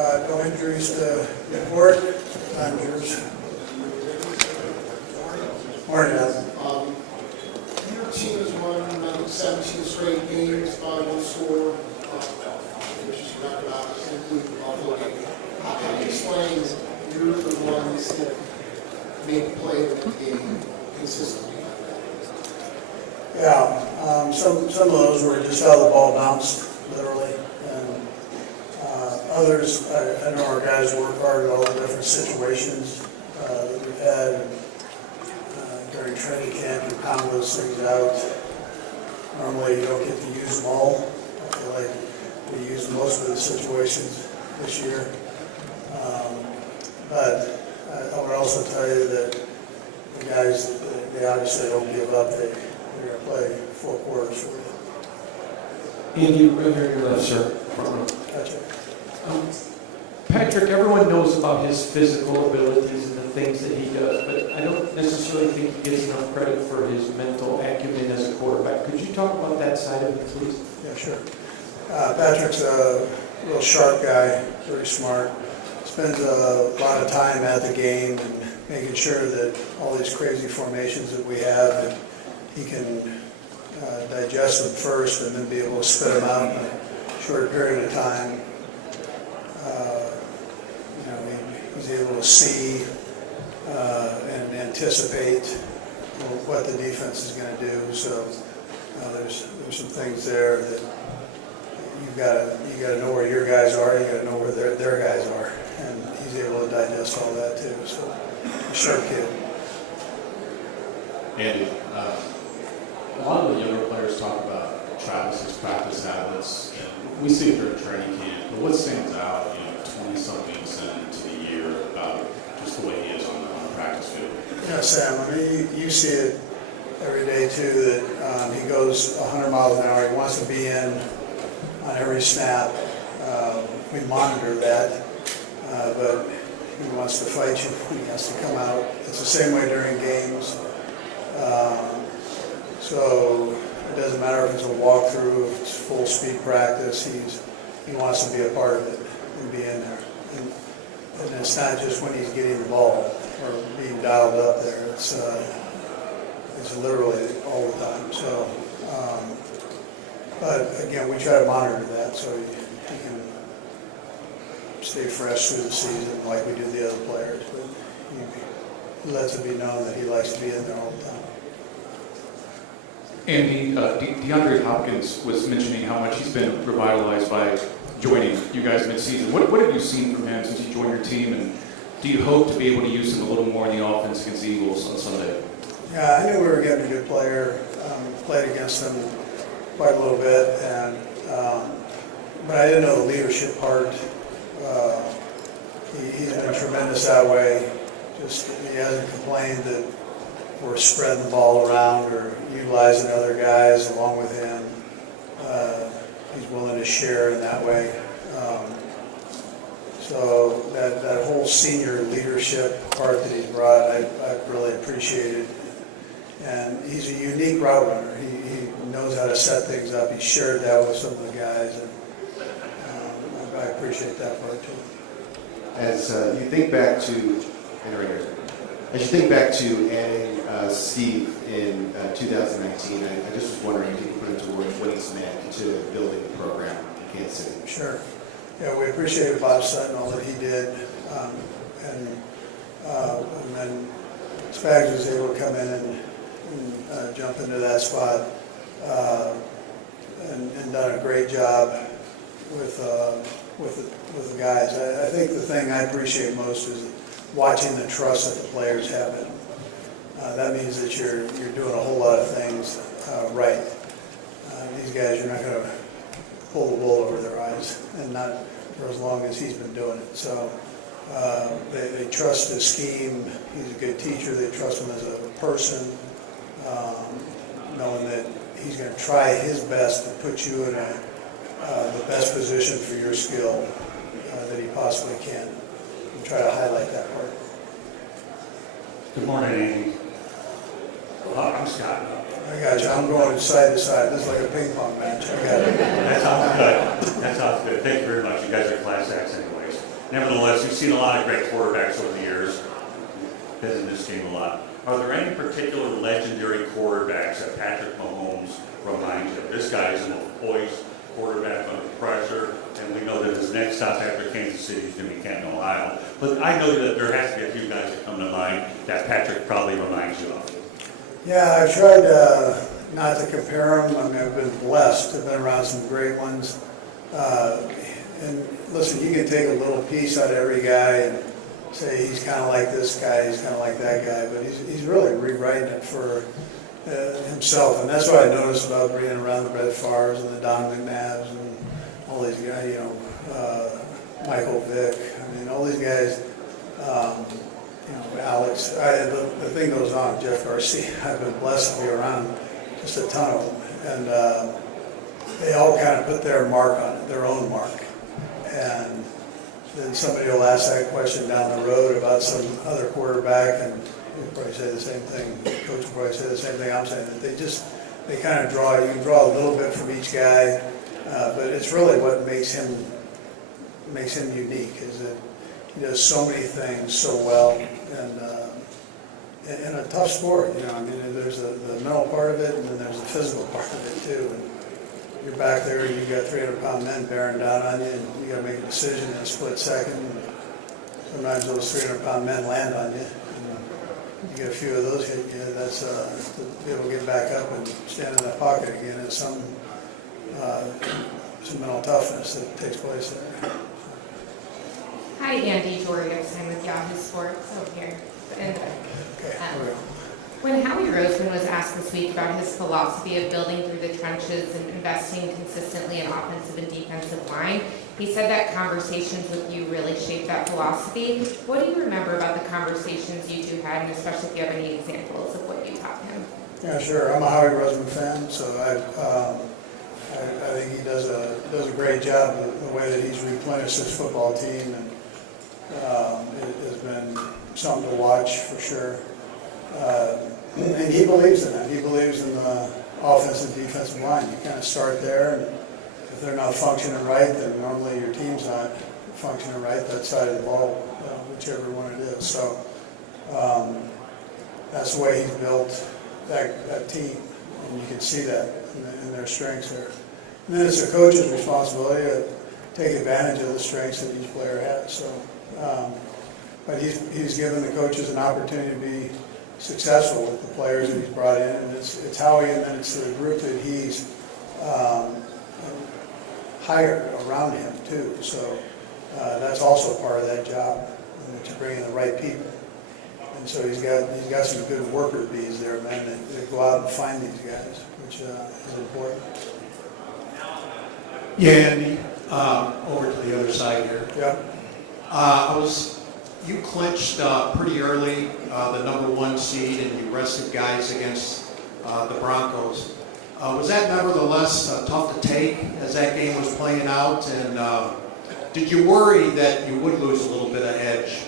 No injuries to report. I'm yours. Morning, Adam. Your team has won 17 straight games by one score, which is record obviously, including the Buffalo game. How can you explain you're the ones that make the play of the game consistently? Yeah, some of those were just how the ball bounced, literally. And others, I know our guys work hard at all the different situations that we've had. During training camp, you pound those things out. Normally, you don't get to use them all. I feel like we used most of the situations this year. But I would also tell you that the guys, they obviously don't give up. They're going to play 4 quarters for you. Andy, right here, your left, sir. Front row. Gotcha. Patrick, everyone knows about his physical abilities and the things that he does, but I don't necessarily think he gets enough credit for his mental acumen as a quarterback. Could you talk about that side of it, please? Yeah, sure. Patrick's a real sharp guy, very smart. Spends a lot of time at the game and making sure that all these crazy formations that we have, that he can digest them first and then be able to spit them out in a short period of time. He's able to see and anticipate what the defense is going to do. So there's some things there that you got to know where your guys are. You got to know where their guys are, and he's able to digest all that too. So a sharp kid. Andy, a lot of the younger players talk about Travis's practice habits, and we see it during training camp. But what stands out, 20-somethings into the year about just the way he is on the practice field? Yeah, Sam. I mean, you see it every day too. That he goes 100 miles an hour. He wants to be in on every snap. We monitor that, but he wants to fight you when he has to come out. It's the same way during games. So it doesn't matter if it's a walkthrough, if it's full speed practice. He wants to be a part of it and be in there. And it's not just when he's getting the ball or being dialed up there. It's literally all the time. So, but again, we try to monitor that so he can stay fresh through the season like we do the other players. But he lets it be known that he likes to be in there all the time. Andy, DeAndre Hopkins was mentioning how much he's been revitalized by joining you guys mid-season. What have you seen from him since he joined your team, and do you hope to be able to use him a little more in the offense against the Eagles on Sunday? Yeah, I knew we were getting a good player. Played against him quite a little bit, and but I didn't know the leadership part. He's been tremendous that way. Just he hasn't complained that we're spreading the ball around or utilizing other guys along with him. He's willing to share in that way. So that whole senior leadership part that he's brought, I really appreciated. And he's a unique route runner. He knows how to set things up. He shared that with some of the guys, and I appreciate that part too. As you think back to adding Steve in 2019, I just was wondering if you could put into words what he's meant to building the program in Kansas City. Sure. Yeah, we appreciated Bob Sutton, all that he did, and then Spags was able to come in and jump into that spot, and done a great job with the guys. I think the thing I appreciate most is watching the trust that the players have in them. That means that you're doing a whole lot of things right. These guys, you're not going to pull the wool over their eyes, and not for as long as he's been doing it. So they trust his scheme. He's a good teacher. They trust him as a person, knowing that he's going to try his best to put you in the best position for your skill that he possibly can, and try to highlight that part. Good morning, Andy. I'm Scott. I got you. I'm going side to side. This is like a ping pong match. I got it. That sounds good. That sounds good. Thank you very much. You guys are class acts anyways. Nevertheless, you've seen a lot of great quarterbacks over the years. Been in this game a lot. Are there any particular legendary quarterbacks that Patrick Mahomes reminds you of? This guy is a poised quarterback under pressure, and we know that his next stop after Kansas City is going to be Canton, Ohio. But I know that there has to be a few guys that come to mind that Patrick probably reminds you of. Yeah, I've tried not to compare them. I mean, I've been blessed. I've been around some great ones. And listen, you can take a little piece out of every guy and say he's kind of like this guy, he's kind of like that guy, but he's really rewriting it for himself. And that's what I noticed about being around the Brett Favres and the Don McNabbs and all these guys, you know, Michael Vick. I mean, all these guys, you know, Alex. The thing goes on, Jeff Garcia. I've been blessed to be around just a ton of them. And they all kind of put their mark on it, their own mark. And then somebody will ask that question down the road about some other quarterback, and he'll probably say the same thing. Coach will probably say the same thing I'm saying. That they kind of draw. You can draw a little bit from each guy, but it's really what makes him unique. Is that he does so many things so well, and in a tough sport. You know, I mean, there's the mental part of it, and then there's the physical part of it too. And you're back there, and you've got 300-pound men bearing down on you, and you got to make a decision in a split second. And sometimes those 300-pound men land on you, and you get a few of those hit you. That's to be able to get back up and stand in that pocket again. It's some mental toughness that takes place there. Hi, Andy Reid. I'm with Yahoo Sports over here. Okay, here we go. When Howie Roseman was asked this week about his philosophy of building through the trenches and investing consistently in offensive and defensive line, he said that conversations with you really shaped that philosophy. What do you remember about the conversations you two had, and especially if you have any examples of what you taught him? Yeah, sure. I'm a Howie Roseman fan, so I think he does a great job. The way that he's replenished his football team, and it has been something to watch for sure. And he believes in it. He believes in the offensive and defensive line. You kind of start there, and if they're not functioning right, then normally your team's not functioning right, that side of the ball, whichever one it is. So that's the way he's built that team, and you can see that in their strengths there. And then it's the coach's responsibility to take advantage of the strengths that each player has. So, but he's given the coaches an opportunity to be successful with the players that he's brought in, and it's Howie, and then it's the group that he's hired around him too. So that's also part of that job, to bring in the right people. And so he's got some good worker bees there, man, that go out and find these guys, which is important. Yeah, Andy, over to the other side here. Yeah. You clinched pretty early the #1 seed, and you rested guys against the Broncos. Was that nevertheless tough to take as that game was playing out? And did you worry that you would lose a little bit of edge?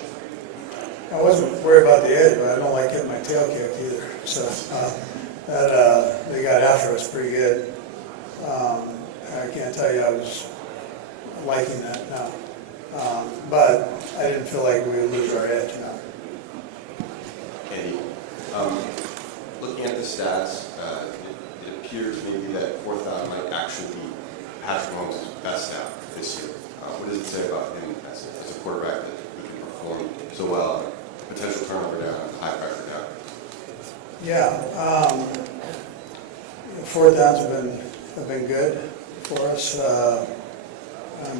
I wasn't worried about the edge, but I don't like getting my tail kicked either. So they got after us pretty good. I can't tell you I was liking that now. But I didn't feel like we would lose our edge now. Andy, looking at the stats, it appears maybe that fourth down might actually be Patrick Mahomes' best down this year. What does it say about him as a quarterback that can perform so well, potential turnover down, high pressure down? Yeah, fourth downs have been good for us.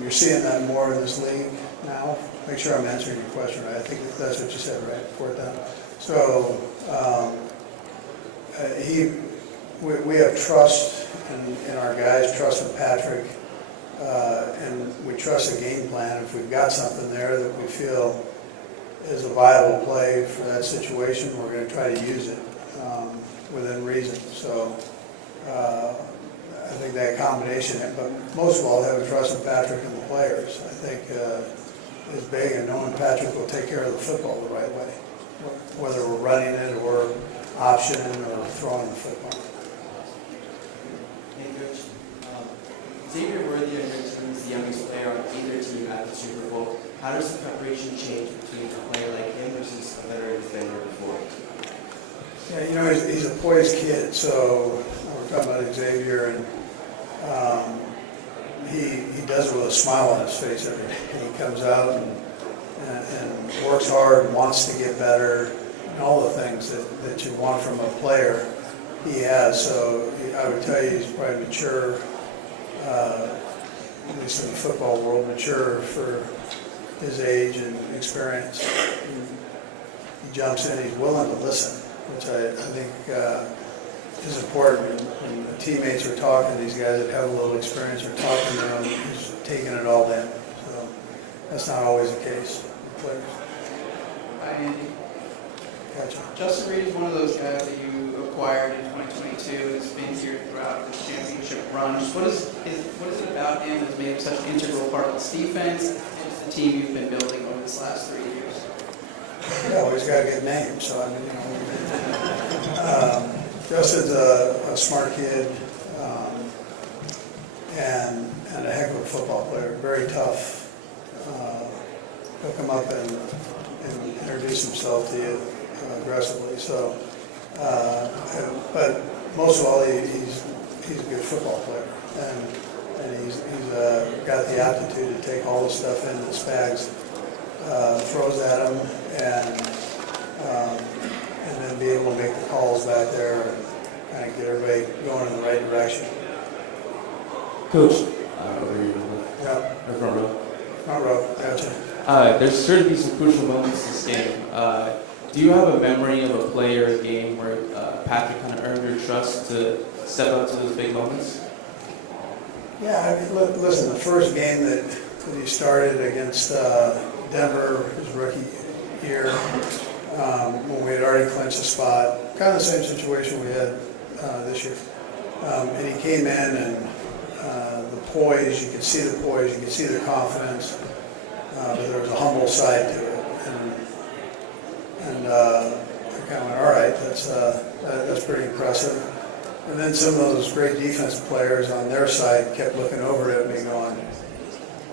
You're seeing that more in this league now. Make sure I'm answering your question right. I think that's what you said, right? Fourth down. So we have trust in our guys, trust in Patrick, and we trust the game plan. If we've got something there that we feel is a viable play for that situation, we're going to try to use it within reason. So I think that combination, but most of all, having trust in Patrick and the players, I think is big, and knowing Patrick will take care of the football the right way, whether we're running it or optioning or throwing the football. Hey, Coach. Xavier Worthy on your team is the youngest player on either team at the Super Bowl. How does the preparation change between a player like him versus a veteran defender before? Yeah, you know, he's a poised kid, so we're talking about Xavier, and he does it with a smile on his face every day. He comes out and works hard and wants to get better, and all the things that you want from a player he has. So I would tell you he's probably mature, at least in the football world, mature for his age and experience. He jumps in, he's willing to listen, which I think is important. When the teammates are talking, these guys that have a little experience are talking to him, he's taking it all in. So that's not always the case with players. Hi, Andy. Gotcha. Justin Reid is one of those guys that you acquired in 2022 and has been here throughout the championship run. Just what is it about him that's made him such an integral part of this defense and just the team you've been building over this last 3 years? Yeah, well, he's got a good name, so I mean, you know, Justin's a smart kid and a heck of a football player, very tough. He'll come up and introduce himself to you aggressively. So, but most of all, he's a good football player, and he's got the aptitude to take all the stuff in that Spags throws at him, and then be able to make the calls back there and kind of get everybody going in the right direction. Coach, Yeah, front row. front row, gotcha. There's certain be some crucial moments in this game. Do you have a memory of a play or a game where Patrick kind of earned your trust to step up to those big moments? Yeah, I mean, listen, the first game that he started against Denver, his rookie year, when we had already clinched the spot, kind of the same situation we had this year. And he came in and the poise, you could see the poise, you could see the confidence, but there was a humble side to it. And I kind of went, all right, that's pretty impressive. And then some of those great defensive players on their side kept looking over at me going,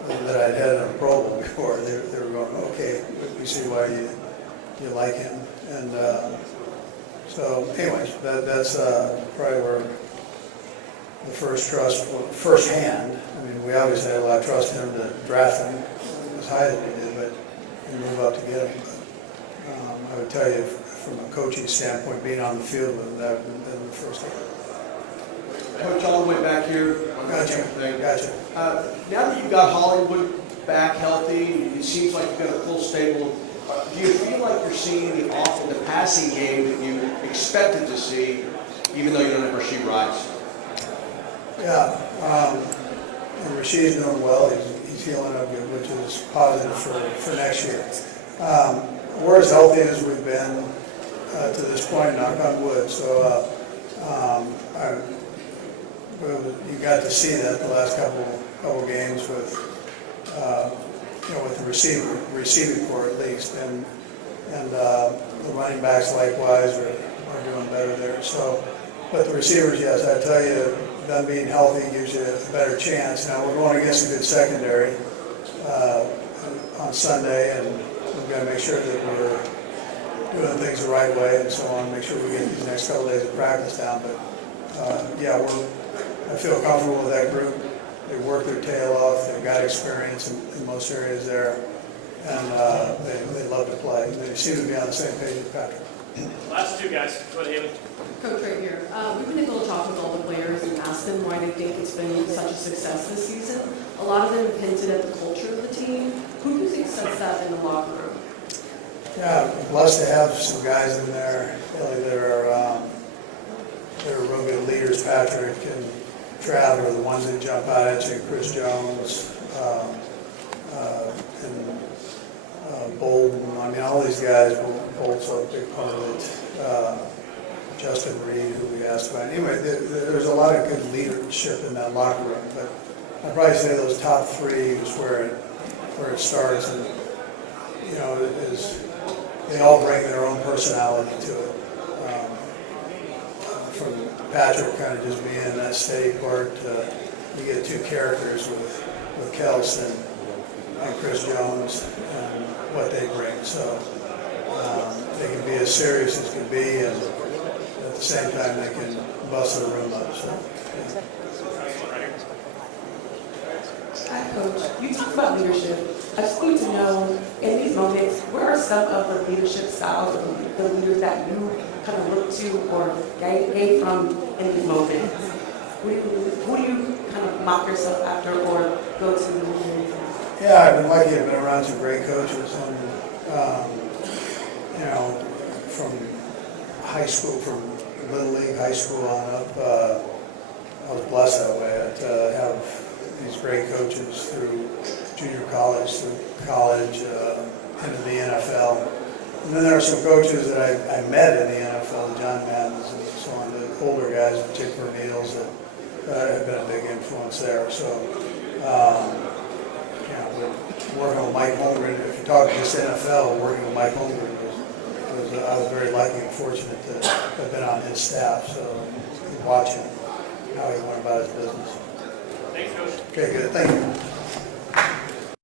that I'd had in a Pro Bowl before. They were going, okay, we see why you like him. And so anyways, that's probably where the first trust, firsthand, I mean, we obviously had a lot of trust in him to draft him as high as we did, but and move up to get him. But I would tell you, from a coaching standpoint, being on the field with him, that would have been the first game. Coach, all the way back here. Gotcha. Gotcha. Now that you've got Hollywood back healthy, it seems like you've got a full stable. Do you feel like you're seeing the passing game that you expected to see, even though you don't have Rasheed Rice? Yeah. And Rasheed's doing well. He's healing up good, which is positive for next year. We're as healthy as we've been to this point, knock on wood. So you got to see that the last couple games with with the receiving core at least, and the running backs likewise are doing better there. So, but the receivers, yes, I tell you, them being healthy gives you a better chance. Now we're going against a good secondary on Sunday, and we've got to make sure that we're doing things the right way and so on. Make sure we get these next couple days of practice down. But I feel comfortable with that group. They work their tail off. They've got experience in most areas there, and they love to play. They seem to be on the same page with Patrick. Last two guys. Go ahead, Coach, right here. We've been able to talk with all the players and ask them why they think it's been such a success this season. A lot of them have hinted at the culture of the team. Who do you think sets that in the locker room? Yeah, I'm blessed to have some guys in there really that are real good leaders. Patrick and Trav are the ones that jump out at you. Chris Jones and Bolden. I mean, all these guys. Bolt's a big part of it. Justin Reid, who we asked about. Anyway, there's a lot of good leadership in that locker room. But I'd probably say those top three is where it starts. And they all bring their own personality to it. From Patrick kind of just being that steady part, you get two characters with Kelce and Chris Jones and what they bring. So they can be as serious as can be, and at the same time they can bust the room up. So. Hi, Coach. You talk about leadership. I just need to know, in these moments, where are some of the leadership styles of the leaders that you kind of look to or gain from in these moments? Who do you kind of mock yourself after or go to? Yeah, I've been lucky. I've been around some great coaches, and you know, from high school, from Little League, high school on up, I was blessed that way to have these great coaches through junior college, into the NFL. And then there are some coaches that I met in the NFL, John Maddens and so on, the older guys, particular meals that have been a big influence there. So, working with Mike Holmgren, if you're talking just NFL, working with Mike Holmgren I was very lucky and fortunate to have been on his staff, so watching how he went about his business. Thanks, Coach. Okay, good. Thank you.